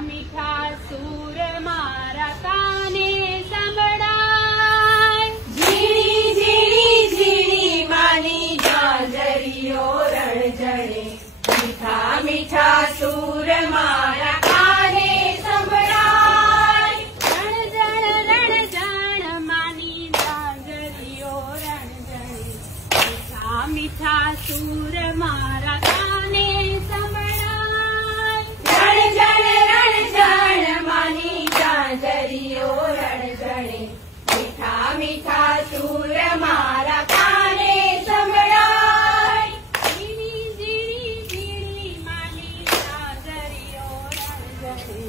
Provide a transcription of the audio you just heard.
मीठा सूर मारा काने संभळाय। झीणी झीणी झीणी मानी झांझरियो रणझणे, मीठा मीठा सूर मारा काने संभळाय। रणझण मानी झांझरियो रणझणे, मीठा मीठा सूर मारा काने संभळाय। रणझण मानी झांझरियो रणझणे, मीठा मीठा सूर मारा काने संभळाय। झीणी झीणी झीणी मानी झांझरियो रणझणे,